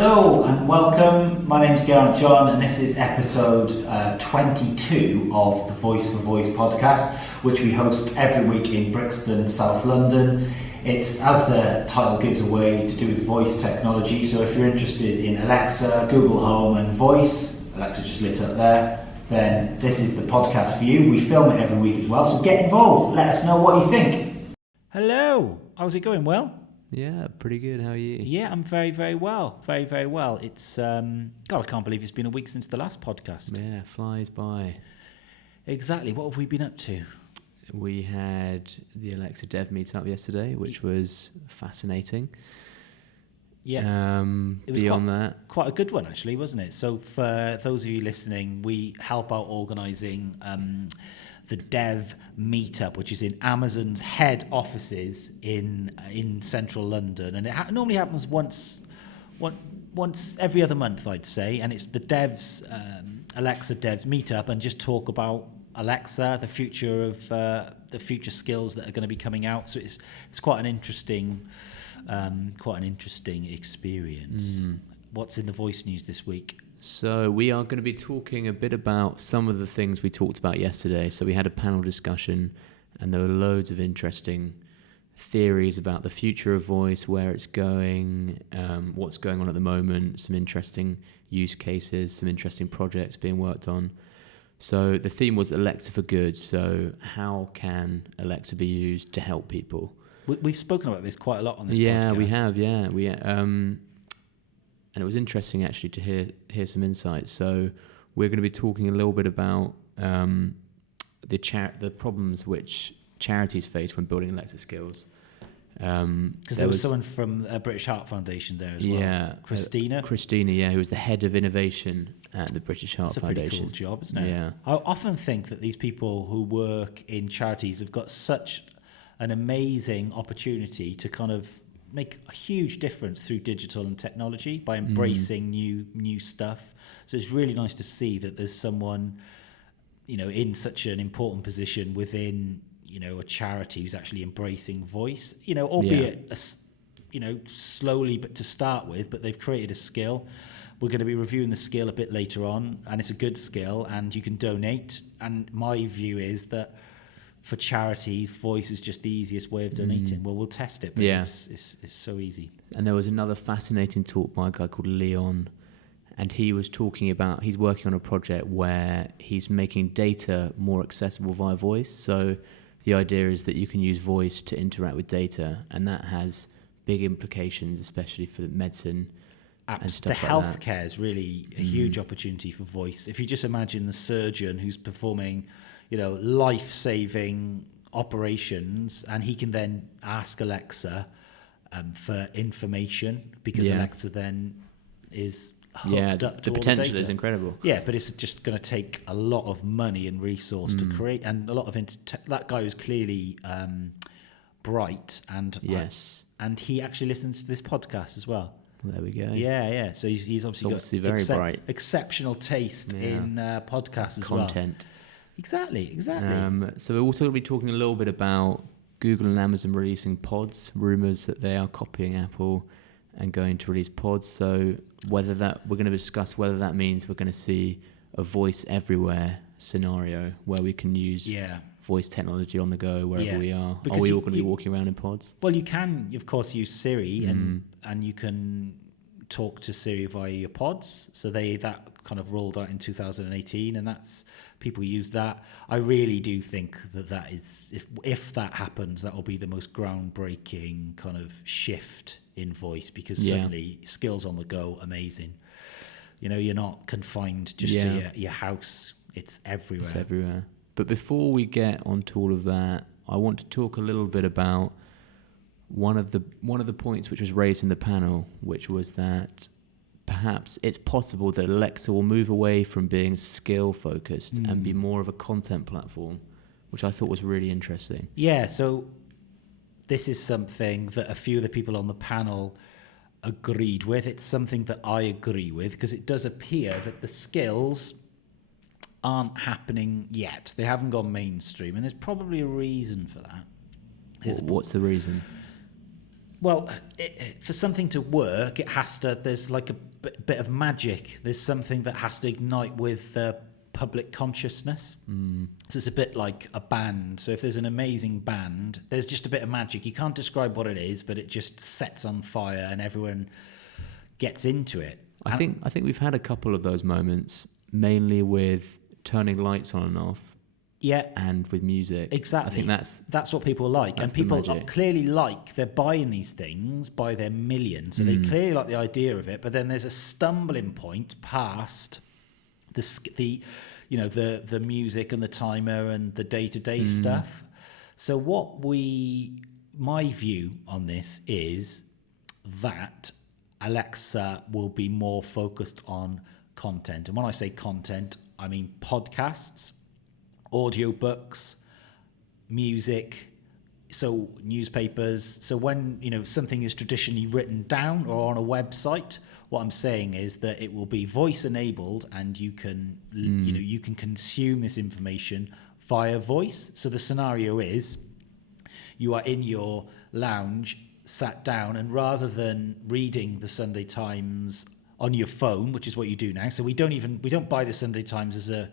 Hello and welcome. My name's Geraint John and this is episode 22 of the Voice for Voice podcast, which we host every week in Brixton, South London. It's, as the title gives away, to do with voice technology. So if you're interested in Alexa, Google Home and voice, Alexa just lit up there, then this is the podcast for you. We film it every week as well, so get involved. Let us know what you think. Hello. How's it going? Well? Yeah, pretty good. How are you? Yeah, I'm very, very well. Very, very well. It's, God, I can't believe it's been a week since the last podcast. Yeah, flies by. Exactly. What have we been up to? We had the Alexa Dev MeetUp yesterday, which was fascinating. Yeah. It was quite a good one, actually, wasn't it? So for those of you listening, we help out organising the Dev Meetup, which is in Amazon's head offices in central London, and it normally happens once every other month, I'd say, and it's the devs Alexa Devs Meetup, and just talk about Alexa, the future of the future skills that are going to be coming out. So it's quite an interesting experience. What's in the voice news this week? So we are going to be talking a bit about some of the things we talked about yesterday. So we had a panel discussion and there were loads of interesting theories about the future of voice, where it's going, what's going on at the moment, some interesting use cases, some interesting projects being worked on. So the theme was Alexa for good. So how can Alexa be used to help people? We've spoken about this quite a lot on this podcast. Yeah, we have. Yeah, and it was interesting actually to hear some insights. So we're going to be talking a little bit about the problems which charities face when building Alexa skills. Because there was someone from British Heart Foundation there as well. Yeah, Christina, who was the head of innovation at the British Heart Foundation. That's a pretty cool job, isn't it? Yeah. I often think that these people who work in charities have got such an amazing opportunity to kind of make a huge difference through digital and technology by embracing new stuff. So it's really nice to see that there's someone, in such an important position within, a charity who's actually embracing voice, albeit, slowly, but to start with, but they've created a skill. We're going to be reviewing the skill a bit later on, and it's a good skill and you can donate. And my view is that for charities, voice is just the easiest way of donating. Well, we'll test it, but it's so easy. And there was another fascinating talk by a guy called Leon, and he was talking about, he's working on a project where he's making data more accessible via voice. So the idea is that you can use voice to interact with data, and that has big implications, especially for medicine and stuff like that. The healthcare is really a huge opportunity for voice. If you just imagine the surgeon who's performing life-saving operations, and he can then ask Alexa for information, because Alexa then is hooked up to all the data. The potential is incredible. Yeah, but it's just going to take a lot of money and resource to create, and a lot of that guy was clearly bright, and and he actually listens to this podcast as well. There we go. Yeah. So he's obviously got very bright, exceptional taste in podcasts as well. Content. Exactly. So we're also going to be talking a little bit about Google and Amazon releasing pods, rumours that they are copying Apple and going to release pods. So we're going to discuss whether that means we're going to see a voice everywhere scenario where we can use voice technology on the go wherever we are. Because are we all going to be walking around in pods? Well, you can, of course, use Siri and you can talk to Siri via your pods. So that kind of rolled out in 2018, and that's people use that. I really do think that is, if that happens, that will be the most groundbreaking kind of shift in voice, because suddenly skills on the go, amazing. You're not confined just to your house. It's everywhere. It's everywhere. But before we get onto all of that, I want to talk a little bit about one of the points which was raised in the panel, which was that perhaps it's possible that Alexa will move away from being skill focused and be more of a content platform, which I thought was really interesting. Yeah, so this is something that a few of the people on the panel agreed with. It's something that I agree with, because it does appear that the skills aren't happening yet. They haven't gone mainstream, and there's probably a reason for that. What's the reason? Well, for something to work, it has to. There's like bit of magic. There's something that has to ignite with public consciousness. So it's a bit like a band. So if there's an amazing band, there's just a bit of magic. You can't describe what it is, but it just sets on fire and everyone gets into it. I think we've had a couple of those moments, mainly with turning lights on and off. Yeah, and with music. Exactly. I think that's what people like, and people clearly they're buying these things by their millions, so they clearly like the idea of it. But then there's a stumbling point past the music and the timer and the day-to-day stuff. So my view on this is that Alexa will be more focused on content, and when I say content, I mean podcasts, audiobooks, music, so newspapers. So when something is traditionally written down or on a website, what I'm saying is that it will be voice enabled, and you can you can consume this information via voice. So the scenario is you are in your lounge, sat down, and rather than reading the Sunday Times on your phone, which is what you do now, so we don't buy the Sunday Times as a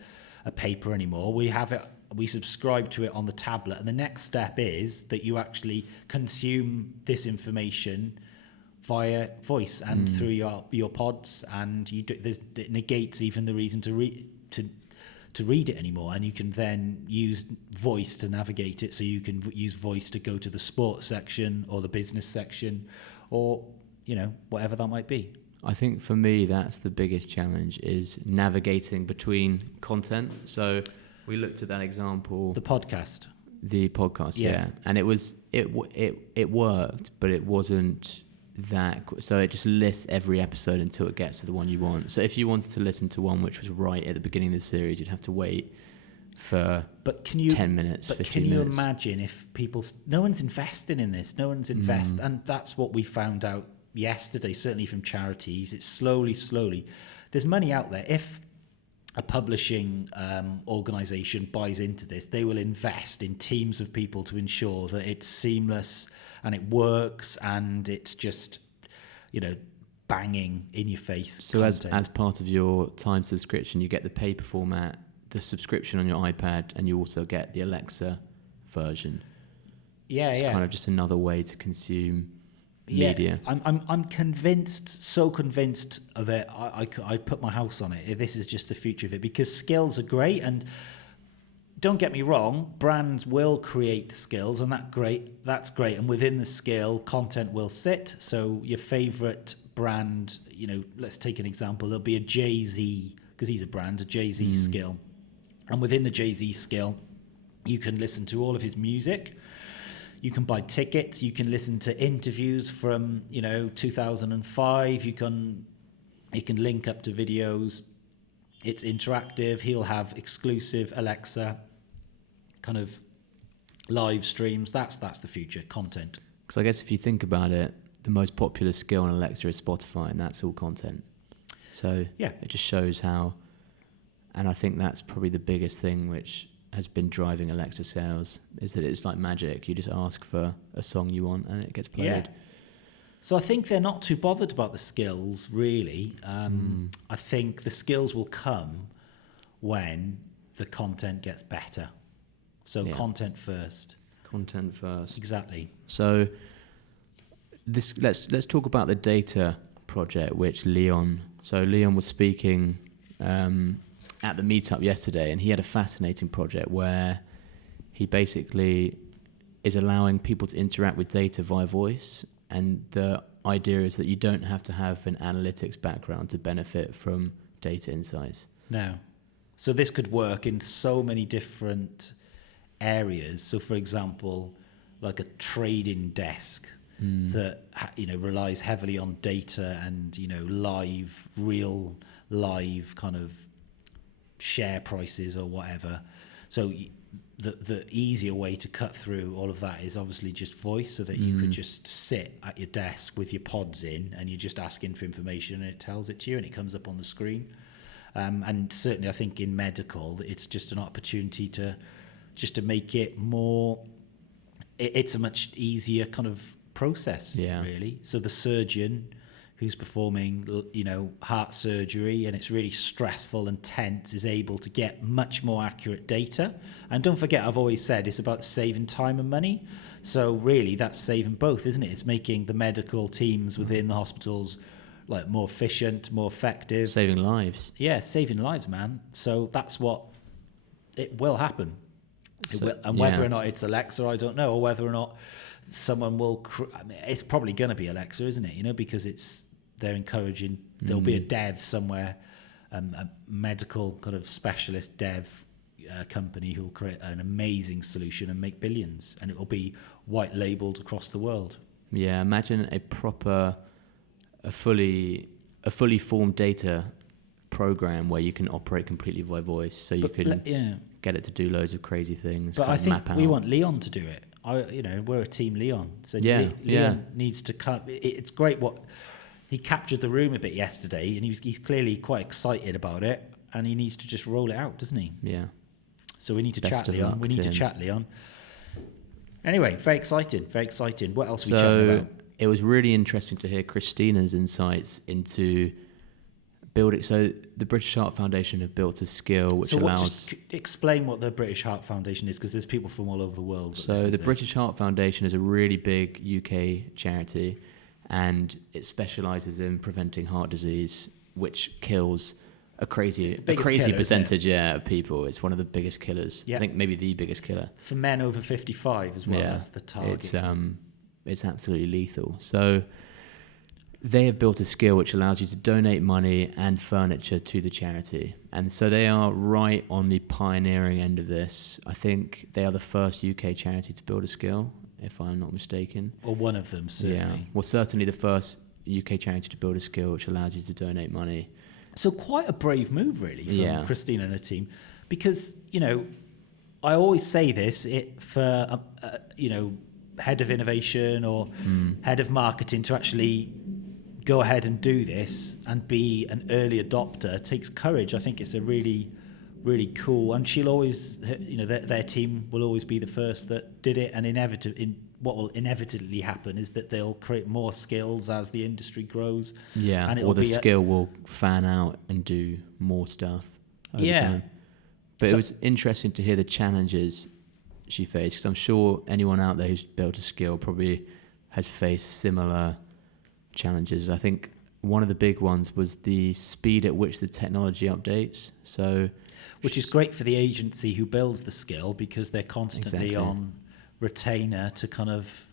paper anymore. We subscribe to it on the tablet, and the next step is that you actually consume this information via voice and through your pods, and it negates even the reason to read it anymore, and you can then use voice to navigate it. So you can use voice to go to the sports section or the business section, or whatever that might be. I think for me, that's the biggest challenge, is navigating between content. So we looked at that example. The podcast, yeah. And it worked, but it wasn't that. So it just lists every episode until it gets to the one you want. So if you wanted to listen to one which was right at the beginning of the series, you'd have to wait for 10 minutes, 15 minutes. But can you imagine if no one's investing in this, and that's what we found out yesterday, certainly from Charities. It's slowly there's money out there. If a publishing organization buys into this, they will invest in teams of people to ensure that it's seamless and it works, and it's just banging in your face. So as part of your Time subscription, you get the paper format, the subscription on your iPad, and you also get the Alexa version. It's kind of just another way to consume media. I'm so convinced of it. I'd put my house on it. This is just the future of it, because skills are great, and don't get me wrong, brands will create skills, and that's great. And within the skill, content will sit. So your favorite brand, let's take an example. There'll be a Jay-Z, because he's a brand, a Jay-Z skill, and within the Jay-Z skill, you can listen to all of his music. You can buy tickets. You can listen to interviews from 2005. You can link up to videos. It's interactive. He'll have exclusive Alexa kind of live streams. That's the future content. Because I guess if you think about it, the most popular skill on Alexa is Spotify, and that's all content. So it just shows how. And I think that's probably the biggest thing which has been driving Alexa sales, is that it's like magic. You just ask for a song you want and it gets played. Yeah. So I think they're not too bothered about the skills, really. I think the skills will come when the content gets better. So content first. Content first. Exactly. So let's talk about the data project, which Leon was speaking at the meetup yesterday, and he had a fascinating project where he basically is allowing people to interact with data via voice, and the idea is that you don't have to have an analytics background to benefit from data insights. No. So this could work in so many different areas. So for example, like a trading desk that relies heavily on data and real live kind of share prices or whatever. So the easier way to cut through all of that is obviously just voice, so that you could just sit at your desk with your pods in and you're just asking for information and it tells it to you and it comes up on the screen. And certainly I think in medical, it's just an opportunity to make it more, it's a much easier kind of process, really. So the surgeon, who's performing, heart surgery, and it's really stressful and tense, is able to get much more accurate data. And don't forget, I've always said it's about saving time and money. So really, that's saving both, isn't it? It's making the medical teams within the hospitals like more efficient, more effective. Saving lives. Yeah, saving lives, man. So that's what it will happen. And whether or not it's Alexa, I don't know, or whether or not someone will. It's probably going to be Alexa, isn't it? Because they're encouraging. There'll be a dev somewhere, a medical kind of specialist dev company who'll create an amazing solution and make billions, and it will be white labeled across the world. Yeah, imagine a fully formed data program where you can operate completely by voice, so you can get it to do loads of crazy things. But I think we want Leon to do it. We're a team Leon, so Leon needs to come. It's great what he captured the room a bit yesterday, and he's clearly quite excited about it, and he needs to just roll it out, doesn't he? Yeah. So we need to chat, Leon. We need to chat, Leon. Anyway, very exciting, very exciting. What else are we chatting about? It was really interesting to hear Christina's insights into building. So the British Heart Foundation have built a skill which allows. Just explain what the British Heart Foundation is, because there's people from all over the world. So the British Heart Foundation is a really big UK charity, and it specialises in preventing heart disease, which kills a crazy percentage of people. It's one of the biggest killers. I think maybe the biggest killer for men over 55 as well. That's the target. It's absolutely lethal. So they have built a skill which allows you to donate money and furniture to the charity, and so they are right on the pioneering end of this. I think they are the first UK charity to build a skill, if I'm not mistaken, or one of them, certainly. Yeah, well, certainly the first UK charity to build a skill which allows you to donate money. So quite a brave move, really, from Christina and her team, because I always say this for head of innovation or head of marketing to actually go ahead and do this and be an early adopter takes courage. I think it's a really, really cool, and she'll always, their team will always be the first that did it, and what will inevitably happen is that they'll create more skills as the industry grows. Yeah, and or the skill will fan out and do more stuff over time. But it was interesting to hear the challenges she faced, because I'm sure anyone out there who's built a skill probably has faced similar challenges. I think one of the big ones was the speed at which the technology updates. So, which is great for the agency who builds the skill, because they're constantly on retainer to kind of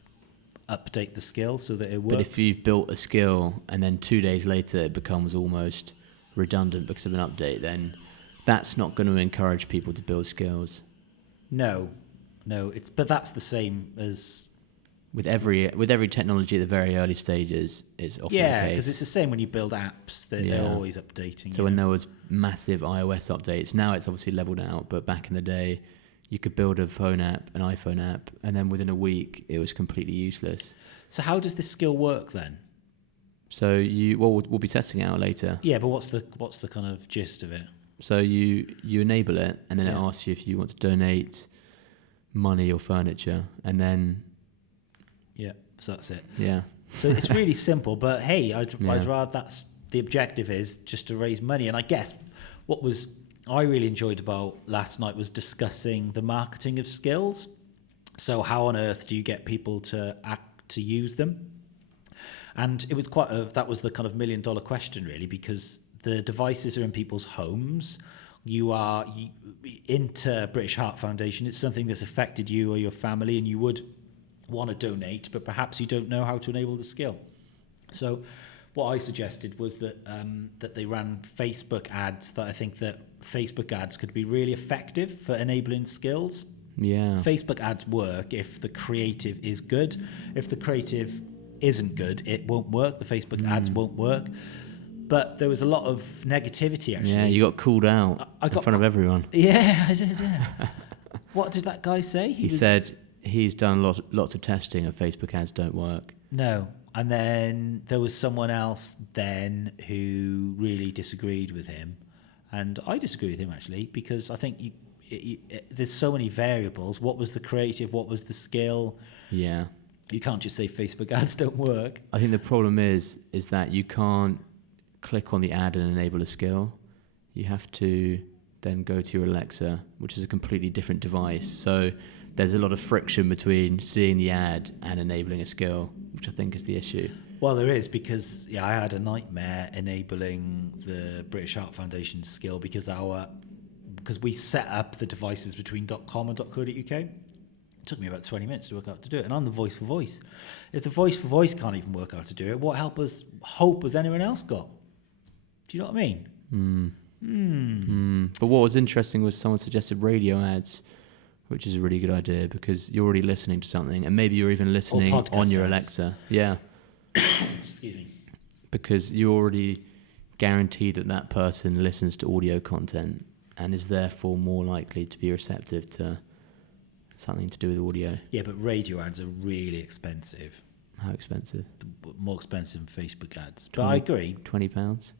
update the skill so that it works. But if you've built a skill and then 2 days later it becomes almost redundant because of an update, then that's not going to encourage people to build skills. No, but that's the same as with every technology at the very early stages. It's often the case. Because it's the same when you build apps; they're always updating. So when there was massive iOS updates, now it's obviously leveled out. But back in the day, you could build an iPhone app, and then within a week, it was completely useless. So how does this skill work then? So we'll be testing it out later. Yeah, but what's the kind of gist of it? So you enable it, and then it asks you if you want to donate money or furniture, and then so that's it. Yeah. So it's really simple, but hey, I'd rather that's the objective is just to raise money. And I guess what I really enjoyed about last night was discussing the marketing of skills. So how on earth do you get people to use them? And it was that was the kind of $1 million question, really, because the devices are in people's homes. Into British Heart Foundation, it's something that's affected you or your family, and you would want to donate, but perhaps you don't know how to enable the skill. So what I suggested was that they ran Facebook ads, that I think that Facebook ads could be really effective for enabling skills. Yeah. Facebook ads work if the creative is good. If the creative isn't good, it won't work. The Facebook ads won't work. But there was a lot of negativity, actually. Yeah, you got called out in front of everyone. Yeah, I did, yeah. What did that guy say? He said he's done lots of testing and Facebook ads don't work. No. And then there was someone else then who really disagreed with him. And I disagree with him, actually, because I think there's so many variables. What was the creative? What was the skill? Yeah. You can't just say Facebook ads don't work. I think the problem is that you can't click on the ad and enable a skill. You have to then go to your Alexa, which is a completely different device. So there's a lot of friction between seeing the ad and enabling a skill, which I think is the issue. Well, there is, because I had a nightmare enabling the British Heart Foundation skill because we set up the devices between .com and .co.uk. It took me about 20 minutes to work out how to do it, and I'm the voice for voice. If the voice for voice can't even work out how to do it, what hope has anyone else got? Do you know what I mean? But what was interesting was someone suggested radio ads, which is a really good idea because you're already listening to something, and maybe you're even listening on your ads. Alexa. Yeah. Excuse me. Because you already guarantee that person listens to audio content and is therefore more likely to be receptive to something to do with audio. Yeah, but radio ads are really expensive. How expensive? More expensive than Facebook ads. But I agree. £20.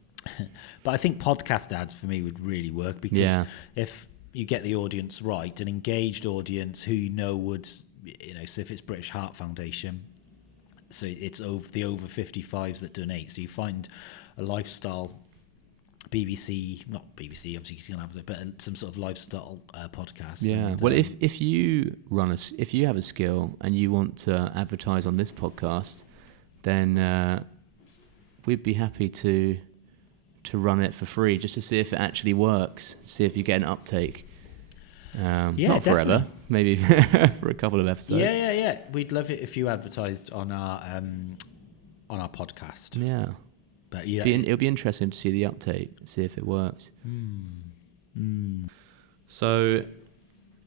But I think podcast ads for me would really work because if you get the audience right, an engaged audience who would, so if it's British Heart Foundation, so it's over 55s that donate. So you find a lifestyle not BBC, obviously he's going to have it, but some sort of lifestyle podcast. Yeah. And, well, if you have a skill and you want to advertise on this podcast, then we'd be happy to run it for free just to see if it actually works, see if you get an uptake. Not forever, maybe for a couple of episodes. Yeah. We'd love it if you advertised on our podcast. Yeah. But it'll be interesting to see the uptake, see if it works. So,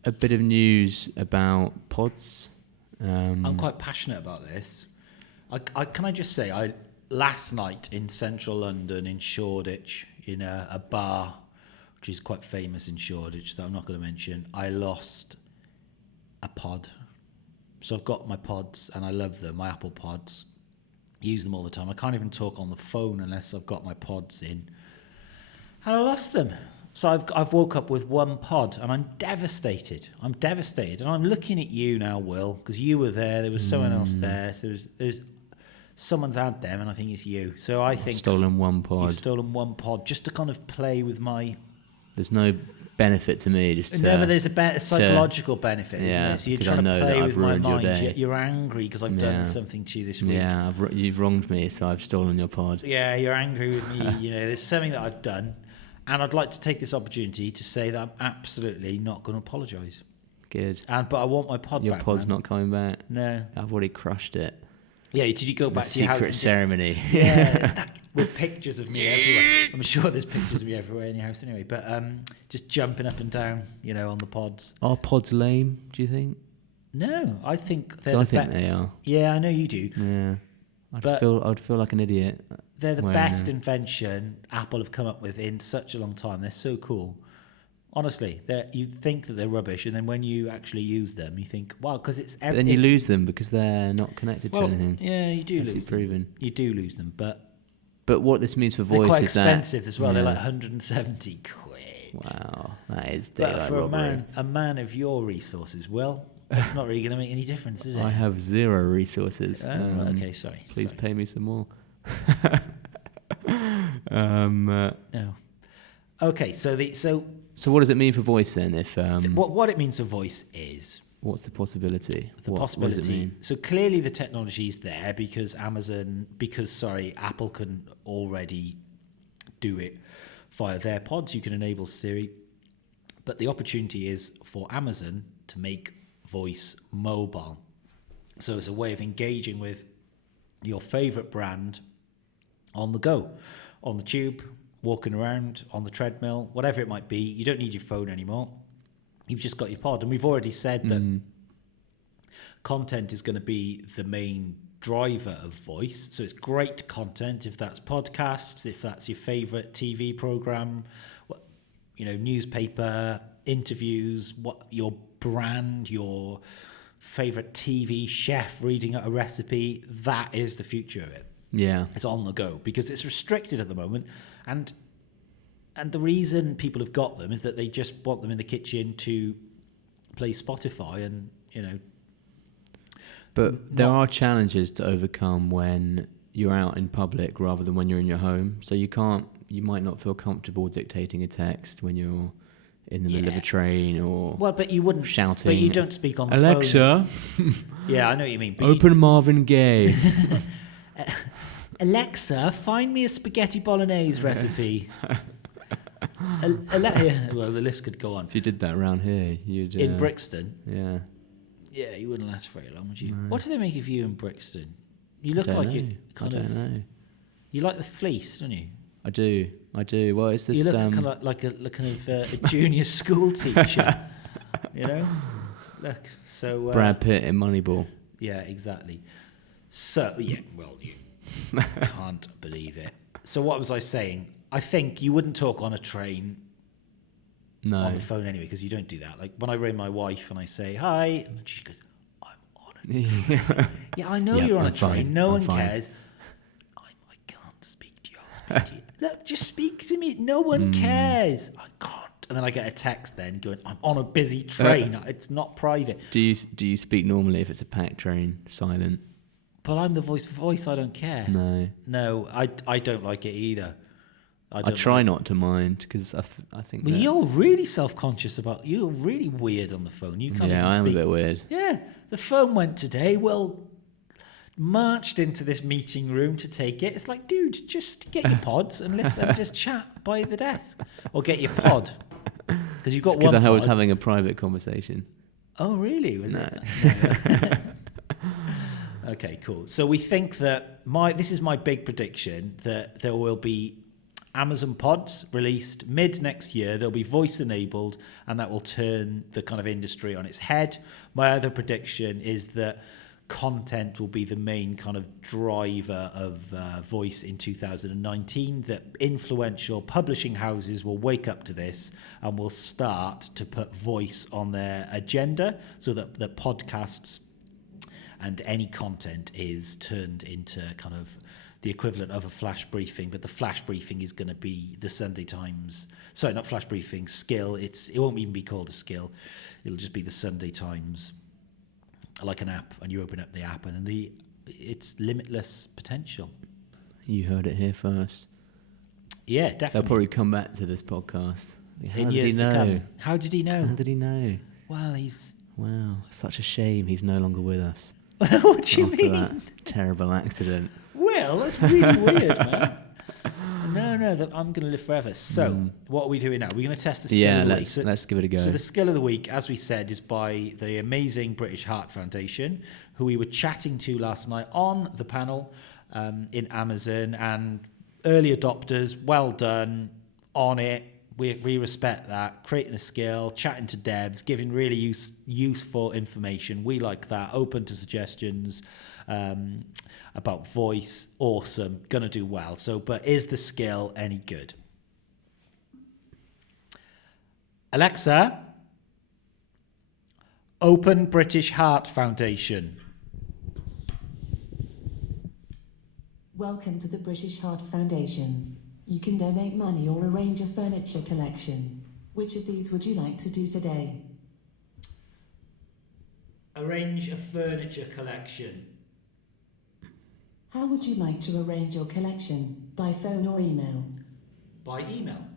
a bit of news about pods. I'm quite passionate about this. Can I just say, last night in central London, in Shoreditch, in a bar, which is quite famous in Shoreditch, that I'm not going to mention, I lost a pod. So I've got my pods, and I love them, my Apple pods. Use them all the time. I can't even talk on the phone unless I've got my pods in. And I lost them. So I've woke up with one pod, and I'm devastated. And I'm looking at you now, Will, because you were there. There was someone else there. So there's someone's had them, and I think it's you. So I think stolen one pod. You've stolen one pod just to kind of play with my. There's no benefit to me. Just no, but there's a psychological benefit, isn't there? So you're trying to play with my mind. You're angry because I've done something to you this week. Yeah, you've wronged me, so I've stolen your pod. Yeah, you're angry with me. There's something that I've done, and I'd like to take this opportunity to say that I'm absolutely not going to apologise. Good. But I want my pod back. Your pod's not coming back? No. I've already crushed it. Yeah, did you go back to your house? Secret ceremony. With pictures of me everywhere. I'm sure there's pictures of me everywhere in your house anyway. But just jumping up and down, on the pods. Are pods lame, do you think? No, I think they're I think they are. Yeah, I know you do. Yeah. I'd feel like an idiot. They're the best invention Apple have come up with in such a long time. They're so cool. Honestly, you think that they're rubbish, and then when you actually use them, you think, wow, because it's everything. Then you lose them because they're not connected to anything. Yeah, you do lose them. Proven. You do lose them, but what this means for voice they're quite is expensive as well. They're like 170 quid. Wow, that is daylight robbery. But for a man of your resources, Will, that's not really going to make any difference, is it? I have zero resources. Okay, sorry. Please pay me some more. No. Okay, So what does it mean for voice then? If what it means for voice is, what's the possibility? What does it mean? So clearly the technology is there because Apple can already do it via their pods. You can enable Siri, but the opportunity is for Amazon to make voice mobile. So it's a way of engaging with your favorite brand on the go, on the tube, walking around, on the treadmill, whatever it might be. You don't need your phone anymore. You've just got your pod. And we've already said that content is going to be the main driver of voice. So it's great content, if that's podcasts, if that's your favorite TV program, newspaper, interviews, what your brand, your favorite TV chef reading out a recipe. That is the future of it. Yeah. It's on the go because it's restricted at the moment. And the reason people have got them is that they just want them in the kitchen to play Spotify and, But there are challenges to overcome when you're out in public rather than when you're in your home. So you might not feel comfortable dictating a text when you're in the middle of a train or but you wouldn't shouting. But you don't speak on the Alexa, phone. Yeah, I know what you mean. But open Marvin Gaye. Alexa, find me a spaghetti bolognese recipe. Well, the list could go on. If you did that around here, you'd... in Brixton? Yeah. Yeah, you wouldn't last very long, would you? No. What do they make of you in Brixton? You look like you kind of... I don't know. You like the fleece, don't you? I do. Well, it's this... You look kind of like a junior school teacher. You know? Look, so... Brad Pitt in Moneyball. Yeah, exactly. So, yeah, well, you can't believe it. So what was I saying? I think you wouldn't talk on a train on the phone anyway, because you don't do that. Like when I ring my wife and I say, hi, and she goes, I'm on a train. Yeah, I know you're on a train. No one cares. I can't speak to you. I'll speak to you. Look, just speak to me. No one cares. I can't. And then I get a text then going, I'm on a busy train. It's not private. Do you speak normally if it's a packed train, silent? But I'm the voice. I don't care. No, I don't like it either. I try not to mind because I think. Well, you're really self-conscious about. You're really weird on the phone. You can't. Yeah, I am a bit weird. Yeah, the phone went today. Well, marched into this meeting room to take it. It's like, dude, just get your pods and listen. Just chat by the desk, or get your pod because you've got one. Because I pod. was having a private conversation. Oh, really? Was it? Okay, cool. So we think that this is my big prediction that there will be Amazon pods released mid next year. They'll be voice enabled, and that will turn the kind of industry on its head. My other prediction is that content will be the main kind of driver of voice in 2019, that influential publishing houses will wake up to this and will start to put voice on their agenda, so that the podcasts and any content is turned into kind of the equivalent of a flash briefing, but the flash briefing is going to be the Sunday Times. Sorry, not flash briefing, skill. It won't even be called a skill. It'll just be the Sunday Times, like an app, and you open up the app, and it's limitless potential. You heard it here first. Yeah, definitely. They'll probably come back to this podcast. In years to come. How did he know? How did he know? Well, Wow, such a shame he's no longer with us. What do you mean? After that terrible accident. Well, that's really weird, man. No, I'm going to live forever. So, what are we doing now? We're going to test the skill of the week. Let's give it a go. So the skill of the week, as we said, is by the amazing British Heart Foundation, who we were chatting to last night on the panel in Amazon. And early adopters, well done, on it. We respect that. Creating a skill, chatting to devs, giving really useful information. We like that. Open to suggestions about voice. Awesome. Going to do well. So, but is the skill any good? Alexa, open British Heart Foundation. Welcome to the British Heart Foundation. You can donate money or arrange a furniture collection. Which of these would you like to do today? Arrange a furniture collection. How would you like to arrange your collection? By phone or email? By email.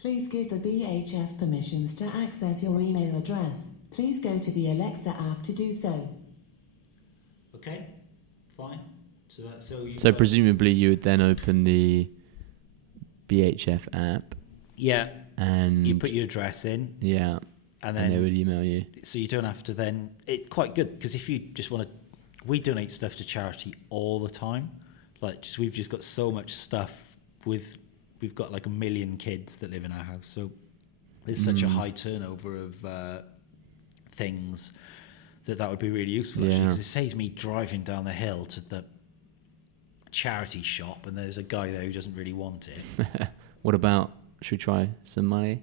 Please give the BHF permissions to access your email address. Please go to the Alexa app to do so. Okay, fine. So presumably you would then open the BHF app. Yeah. And you put your address in. Yeah. And then they would email you. So you don't have to then. It's quite good because if you just want to, we donate stuff to charity all the time. We've just got so much stuff we've got like 1 million kids that live in our house. So there's such a high turnover of things that would be really useful actually, because it saves me driving down the hill to the charity shop and there's a guy there who doesn't really want it. What about, should we try some money?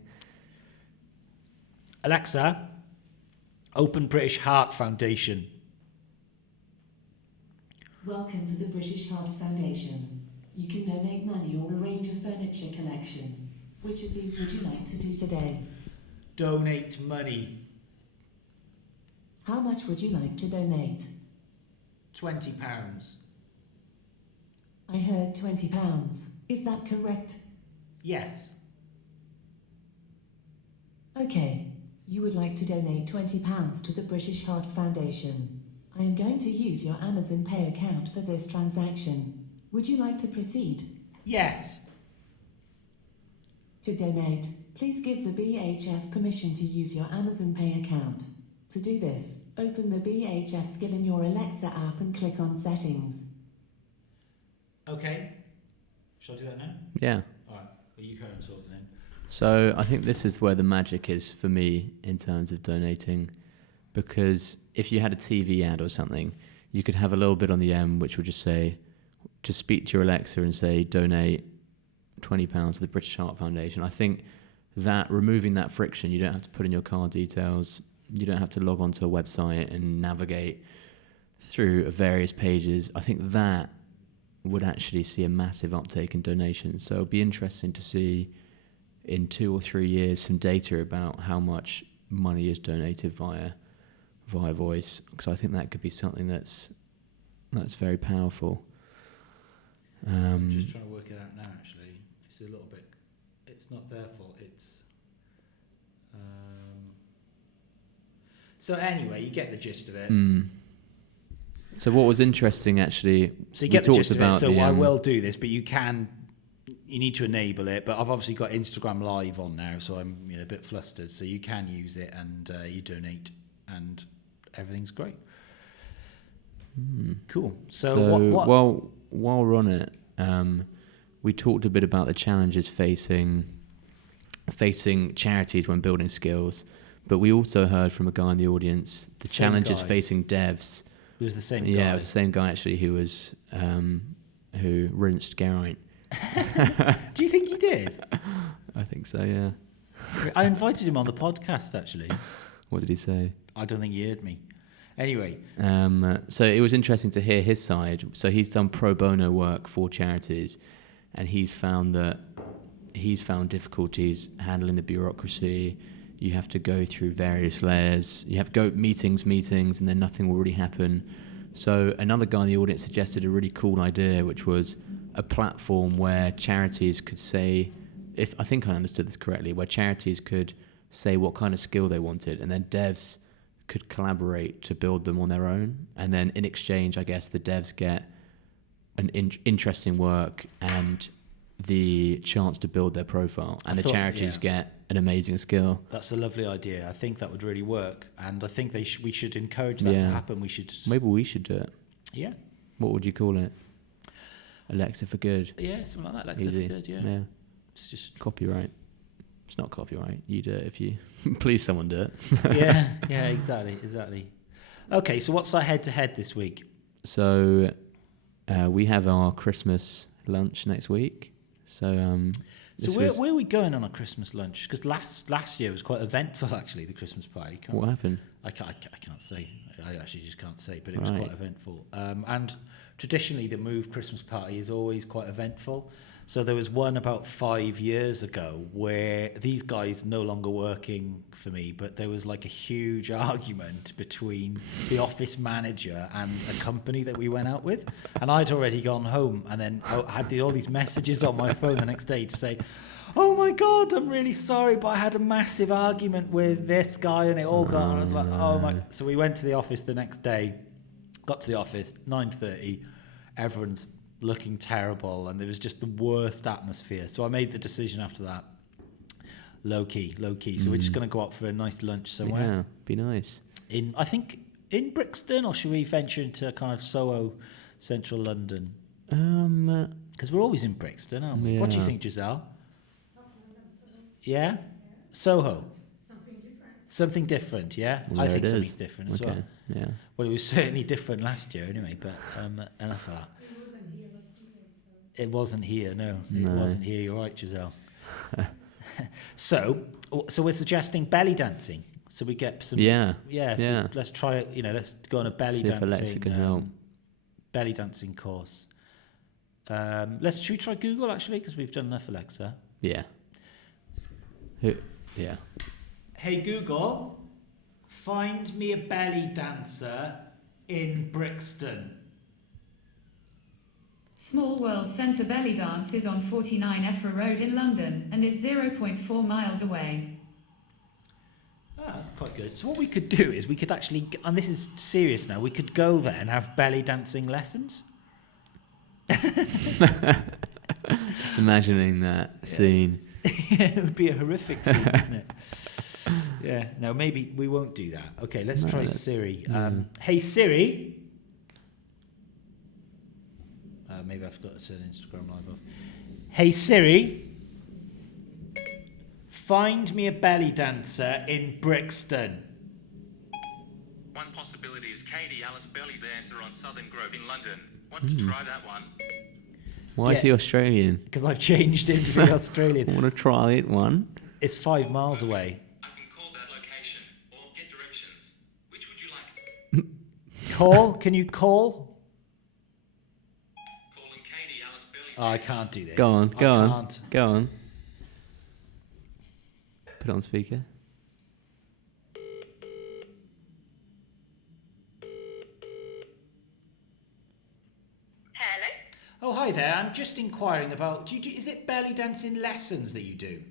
Alexa, open British Heart Foundation. Welcome to the British Heart Foundation. You can donate money or arrange a furniture collection. Which of these would you like to do today? Donate money. How much would you like to donate? £20. I heard £20. Is that correct? Yes. Okay. You would like to donate £20 to the British Heart Foundation. I am going to use your Amazon Pay account for this transaction. Would you like to proceed? Yes. To donate, please give the BHF permission to use your Amazon Pay account. To do this, open the BHF skill in your Alexa app and click on Settings. Okay. Shall I do that now? Yeah. All right. Well, you carry on talking then. So I think this is where the magic is for me in terms of donating, because if you had a TV ad or something, you could have a little bit on the end which would just say, just speak to your Alexa and say, donate £20 to the British Heart Foundation. I think that removing that friction, you don't have to put in your card details, you don't have to log onto a website and navigate through various pages. I think that would actually see a massive uptake in donations. So it'll be interesting to see in 2 or 3 years some data about how much money is donated via voice, because I think that could be something that's very powerful. I'm just trying to work it out now. Actually, it's a little bit. It's not their fault. It's. So anyway, you get the gist of it. So what was interesting, actually, So you get the gist of it. So the, I will do this, but you need to enable it. But I've obviously got Instagram Live on now, so I'm a bit flustered. So you can use it, and you donate, and everything's great. Cool. So what? While we're on it, we talked a bit about the challenges facing charities when building skills, but we also heard from a guy in the audience the challenges facing devs. It was the same guy. Yeah, it was the same guy actually who rinsed Geraint. Do you think he did? I think so, yeah. I invited him on the podcast, actually. What did he say? I don't think he heard me. Anyway. So it was interesting to hear his side. So he's done pro bono work for charities, and he's found difficulties handling the bureaucracy. You have to go through various layers. You have to go meetings, and then nothing will really happen. So another guy in the audience suggested a really cool idea, which was a platform where charities could say, if I think I understood this correctly, where charities could say what kind of skill they wanted, and then devs could collaborate to build them on their own. And then in exchange, I guess the devs get an interesting work and the chance to build their profile, and the charities get an amazing skill. That's a lovely idea. I think that would really work, and I think we should encourage that to happen. Maybe we should do it. Yeah. What would you call it? Alexa for Good. Yeah, something like that. Alexa for Good. Yeah. It's just copyright. It's not copyright. You do it if you please someone do it. yeah, exactly. Okay, so what's our head-to-head this week? So we have our Christmas lunch next week. So where are we going on a Christmas lunch? Because last year was quite eventful, actually, the Christmas party. What happened? I can't say. I actually just can't say, but it was quite eventful. And traditionally, the Move Christmas party is always quite eventful. So there was one about 5 years ago where these guys no longer working for me, but there was like a huge argument between the office manager and a company that we went out with. And I'd already gone home, and then I had all these messages on my phone the next day to say, oh my God, I'm really sorry, but I had a massive argument with this guy, and it all got, and I was like, oh my. So we went to the office the next day, got to the office, 9:30, everyone's looking terrible, and there was just the worst atmosphere. So I made the decision after that, low key. So we're just going to go out for a nice lunch somewhere. Yeah, be nice. I think in Brixton, or should we venture into kind of Soho, central London? Because we're always in Brixton, aren't we? Yeah. What do you think, Giselle? Yeah? Soho? Something different, yeah? Well, I think something different as well. Yeah. Well, it was certainly different last year anyway, but enough of that. It wasn't here, no. It wasn't here. You're right, Giselle. So we're suggesting belly dancing. So we get some. So let's try it. Let's go on a belly dancing. If Alexa can help. Belly dancing course. Should we try Google actually, because we've done enough Alexa. Yeah. Yeah. Hey Google, find me a belly dancer in Brixton. Small World Centre Belly Dance is on 49 Effra Road in London and is 0.4 miles away. Oh, that's quite good. So what we could do is we could actually, and this is serious now, we could go there and have belly dancing lessons. Just imagining that scene. Yeah, it would be a horrific scene, wouldn't it? Yeah, no, maybe we won't do that. Okay, let's try Siri. Hey Siri. Maybe I've got to turn Instagram Live off. Hey Siri. Find me a belly dancer in Brixton. One possibility is Katie Alice Belly Dancer on Southern Grove in London. Want to try that one? Why is he Australian? Because I've changed him to be Australian. I want to try it one. It's 5 miles away. I can call that location or get directions. Which would you like? Call? Can you call? Calling Katie Alice Belly Oh, I can't do this. Go on, go I on, can't. go on. Put it on speaker. Hello? Oh, hi there. I'm just inquiring about, is it belly dancing lessons that you do?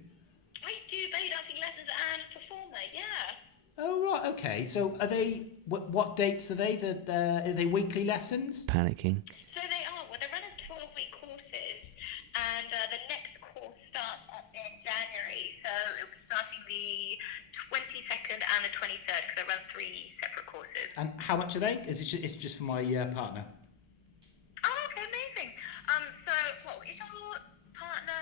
I do belly dancing lessons and performer, yeah. Oh, right. Okay. So are they, what dates are they? Are they weekly lessons? Panicking. So they are, well, they run as 12-week courses, and the next course starts in January, so it'll be starting the 22nd and the 23rd, because I run 3 separate courses. And how much are they? It's just for my partner. Oh, okay, amazing. So, what, is your partner,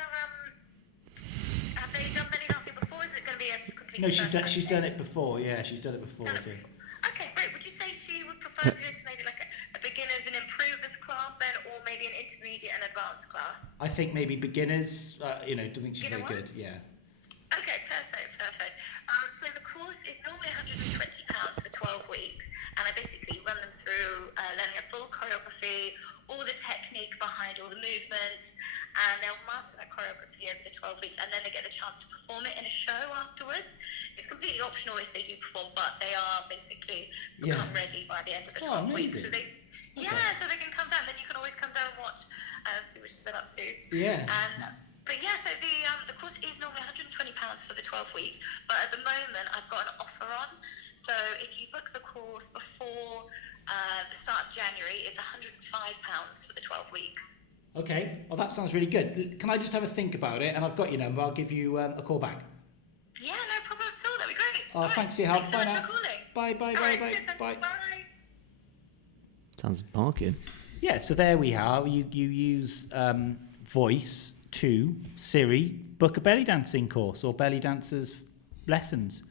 have they done belly dancing before? Is it going to be a completely No, she's first she's time done thing? it before. Yeah, she's done it before. Done it So. before. Okay, great. Would you say she would prefer to go to maybe like a beginners and improvers class then, or maybe an intermediate and advanced class? I think maybe beginners. Don't think she's Beginner very one? good. Yeah. Okay, perfect. So the course is normally £120 for 12 weeks, and I basically run them through learning a full choreography, all the technique behind all the movements, and they'll master that choreography over the 12 weeks, and then they get the chance to perform it in a show afterwards. It's completely optional if they do perform, but they are basically become ready by the end of the 12 weeks. So they, so they can come down, then you can always come down and watch and see what she's been up to. Yeah. But yeah, so the course is normally £120 for the 12 weeks, but at the moment I've got an offer on. So if you book the course before the start of January, it's £105 for the 12 weeks. Okay. Well, that sounds really good. Can I just have a think about it? And I've got your number. I'll give you a call back. Yeah, no problem at all. That'd be great. Oh, thanks for your help. Thanks so Bye much now. for calling. Bye. All right, cheers, then. Bye. Bye. Sounds bargain. Yeah. So there we are. You use voice to Siri, book a belly dancing course or belly dancers lessons.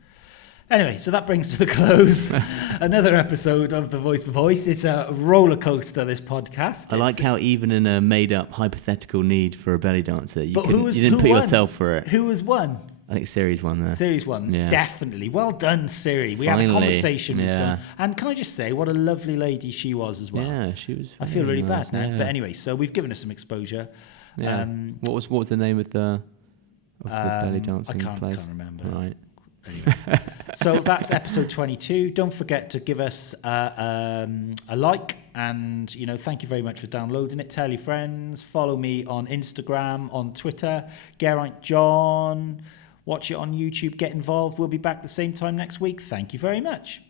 Anyway, so that brings to the close another episode of The Voice for Voice. It's a roller coaster, this podcast. I like how even in a made-up hypothetical need for a belly dancer, you didn't put won? yourself for it. Who has won? I think Siri's won there. Siri's won, Yeah. definitely. Well done, Siri. We had a Finally, conversation with yeah. some. And can I just say, what a lovely lady she was as well. Yeah, she was. I feel very really nice, bad now. yeah. But anyway, so we've given her some exposure. Yeah. What was the name of the belly dancing I place? can't remember. Right. Anyway. So that's episode 22. Don't forget to give us a like, and thank you very much for downloading it. Tell your friends. Follow me on Instagram, on Twitter. Geraint John. Watch it on YouTube. Get involved. We'll be back the same time next week. Thank you very much.